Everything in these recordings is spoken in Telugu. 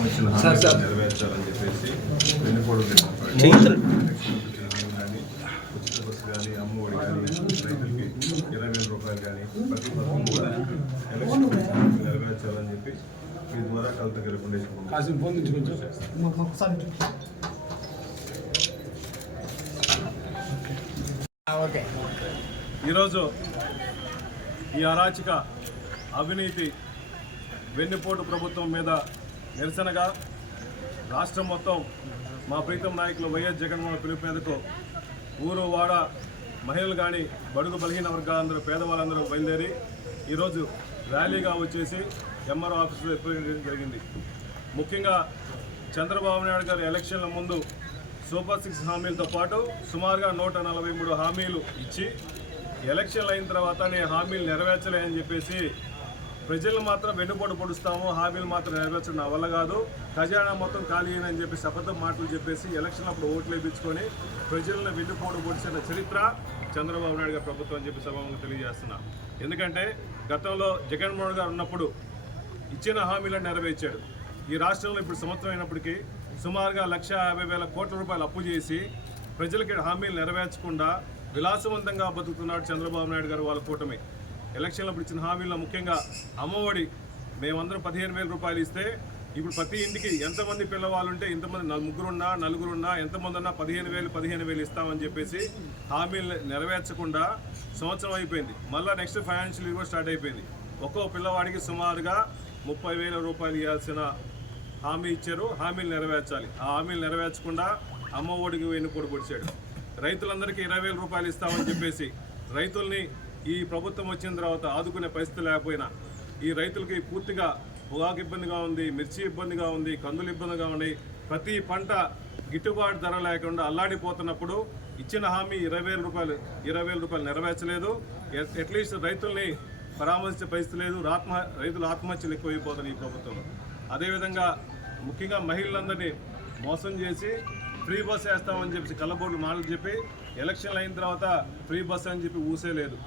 ప్రభుత్వం ఇచ్చిన హామీలు నెరవేర్చాలని చెప్పేసి వెన్నుపోటు కానీ ఉచిత బస్సు కానీ అమ్మఒడి కానీ రైతులకి 20,000 రూపాయలు కానీ ప్రతి పథకం కూడా ఎలక్షన్ నెరవేర్చాలని చెప్పి మీ ద్వారా కలెక్టర్ రికమెండేషన్ ఈరోజు ఈ అరాచక అవినీతి వెన్నుపోటు ప్రభుత్వం మీద నిరసనగా రాష్ట్రం మొత్తం మా ప్రీతం నాయకులు వైఎస్ జగన్మోహన్ పిలుపు మీదకు ఊరు వాడ మహిళలు కానీ బడుగు బలహీన వర్గాలందరూ పేదవాళ్ళందరూ బయలుదేరి ఈరోజు ర్యాలీగా వచ్చేసి ఎంఆర్ఓ ఆఫీసులో రిప్రజెంట్ జరిగింది. ముఖ్యంగా చంద్రబాబు నాయుడు గారు ఎలక్షన్ల ముందు సూపర్ 6 హామీలతో పాటు సుమారుగా 143 హామీలు ఇచ్చి ఎలక్షన్లు అయిన తర్వాత నేను హామీలు నెరవేర్చలేని చెప్పేసి ప్రజలు మాత్రం వెన్నుపోటు పొడుస్తాము, హామీలు మాత్రం నెరవేర్చడం నా వల్ల కాదు, ఖజానా మొత్తం ఖాళీ అని చెప్పి అబద్ధం మాటలు చెప్పేసి ఎలక్షన్ అప్పుడు ఓట్లు వేయించుకొని ప్రజలను వెన్నుపోటు పొడిచిన చరిత్ర చంద్రబాబు నాయుడు గారి ప్రభుత్వం అని చెప్పి సభలో తెలియజేస్తున్నా. ఎందుకంటే గతంలో జగన్మోహన్ గారు ఉన్నప్పుడు ఇచ్చిన హామీలను నెరవేర్చాడు. ఈ రాష్ట్రంలో ఇప్పుడు సంవత్సరం అయినప్పటికీ సుమారుగా 1,50,000 కోట్ల రూపాయలు అప్పు చేసి ప్రజలకి హామీలు నెరవేర్చకుండా విలాసవంతంగా బతుకుతున్నాడు చంద్రబాబు నాయుడు గారు వాళ్ళ కూటమి. ఎలక్షన్లో ఇచ్చిన హామీల్లో ముఖ్యంగా అమ్మఒడి మేమందరం 15,000 రూపాయలు ఇస్తే ఇప్పుడు ప్రతి ఇంటికి ఎంతమంది పిల్లవాళ్ళు ఉంటే ఇంతమంది ముగ్గురున్నా నలుగురున్నా ఎంతమంది ఉన్నా 15,000 ఇస్తామని చెప్పేసి హామీలు నెరవేర్చకుండా సంవత్సరం అయిపోయింది. మళ్ళీ నెక్స్ట్ ఫైనాన్షియల్ ఇయర్ కూడా స్టార్ట్ అయిపోయింది. ఒక్కో పిల్లవాడికి సుమారుగా 30,000 రూపాయలు ఇవ్వాల్సిన హామీ ఇచ్చారు. హామీలు నెరవేర్చాలి. ఆ హామీలు నెరవేర్చకుండా అమ్మ ఒడికి వెన్నుపోటు పొడిచాడు. రైతులందరికీ 20,000 రూపాయలు ఇస్తామని చెప్పేసి రైతుల్ని ఈ ప్రభుత్వం వచ్చిన తర్వాత ఆదుకునే పరిస్థితి లేకపోయినా ఈ రైతులకి పూర్తిగా పొగాకు ఇబ్బందిగా ఉంది, మిర్చి ఇబ్బందిగా ఉంది, కందులు ఇబ్బందిగా ఉన్నాయి. ప్రతి పంట గిట్టుబాటు ధర లేకుండా అల్లాడిపోతున్నప్పుడు ఇచ్చిన హామీ 20,000 రూపాయలు నెరవేర్చలేదు. అట్లీస్ట్ రైతుల్ని పరామర్శించే పరిస్థితి లేదు. రైతుల ఆత్మహత్యలు ఎక్కువైపోతున్నాయి ఈ ప్రభుత్వంలో. అదేవిధంగా ముఖ్యంగా మహిళలందరినీ మోసం చేసి ఫ్రీ బస్ వేస్తామని చెప్పి కళ్ళబోర్డు మాటలు చెప్పి ఎలక్షన్లు అయిన తర్వాత ఫ్రీ బస్ అని చెప్పి ఊసేలేదు.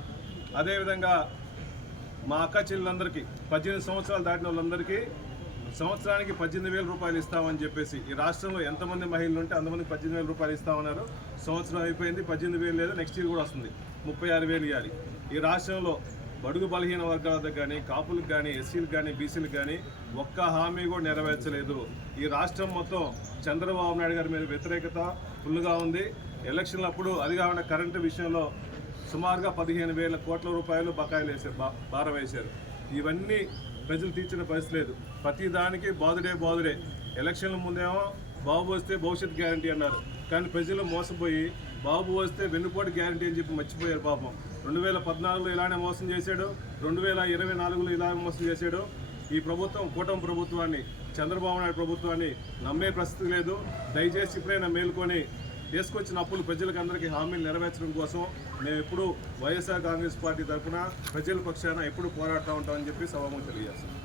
అదేవిధంగా మా అక్క చెల్లెలందరికీ 18 సంవత్సరాలు దాటిన వాళ్ళందరికీ సంవత్సరానికి 18,000 రూపాయలు ఇస్తామని చెప్పేసి ఈ రాష్ట్రంలో ఎంతమంది మహిళలు ఉంటే అంతమంది 18,000 రూపాయలు ఇస్తామన్నారు. సంవత్సరం అయిపోయింది, 18,000 లేదు, నెక్స్ట్ ఇయర్ కూడా వస్తుంది, 36,000 ఇవ్వాలి. ఈ రాష్ట్రంలో బడుగు బలహీన వర్గాలకు కానీ కాపులకు కానీ ఎస్సీలకు కానీ బీసీలకు కానీ ఒక్క హామీ కూడా నెరవేర్చలేదు. ఈ రాష్ట్రం మొత్తం చంద్రబాబు నాయుడు గారి మీద వ్యతిరేకత ఫుల్గా ఉంది. ఎలక్షన్లు అప్పుడు అది కాకుండా కరెంటు విషయంలో సుమారుగా 15,000 కోట్ల రూపాయలు బకాయిలు వేశారు, భారం వేశారు. ఇవన్నీ ప్రజలు తీర్చిన పరిస్థితి లేదు. ప్రతి దానికి బాదుడే. ఎలక్షన్ల ముందేమో బాబు వస్తే భవిష్యత్ గ్యారంటీ అన్నారు. కానీ ప్రజలు మోసపోయి బాబు వస్తే వెన్నుపోటు గ్యారంటీ అని చెప్పి మర్చిపోయారు. పాపం 2014లో ఇలానే మోసం చేశాడు, 2024లో ఇలానే మోసం చేశాడు. ఈ ప్రభుత్వం కూటమి ప్రభుత్వాన్ని, చంద్రబాబు నాయుడు ప్రభుత్వాన్ని నమ్మే పరిస్థితి లేదు. దయచేసి ఇప్పుడైనా మేల్కొని తీసుకొచ్చిన అప్పులు ప్రజలకు అందరికీ హామీలు నెరవేర్చడం కోసం మేము ఎప్పుడు వైఎస్ఆర్ కాంగ్రెస్ పార్టీ తరఫున ప్రజల పక్షాన ఎప్పుడు పోరాడుతూ ఉంటామని చెప్పి సభలో తెలియజేస్తాం.